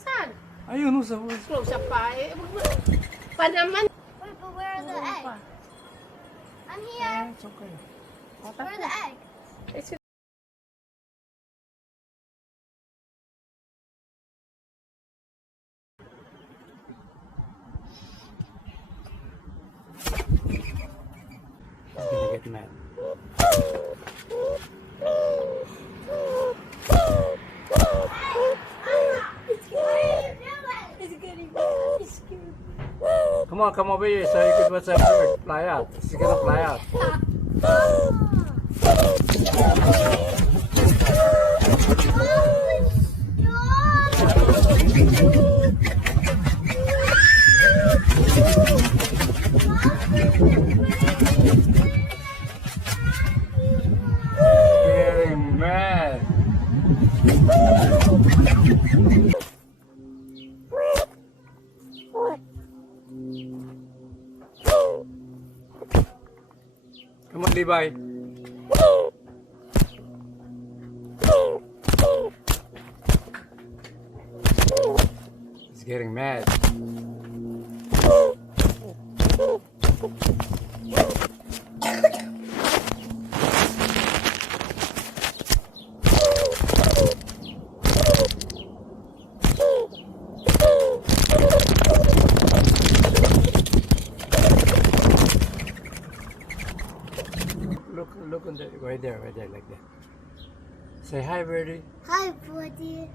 Saan? Ayun, sa Close up pa. Eh, pa naman. Wait, but where are the eggs? I'm here. It's okay. Where are the eggs? It's He's gonna get mad. It's getting really scared. Come over here so you can watch that bird fly out. She's gonna fly out. Getting mad. Come on, Levi. He's getting mad. Look on the right there, like that. Say hi, birdie. Hi, buddy.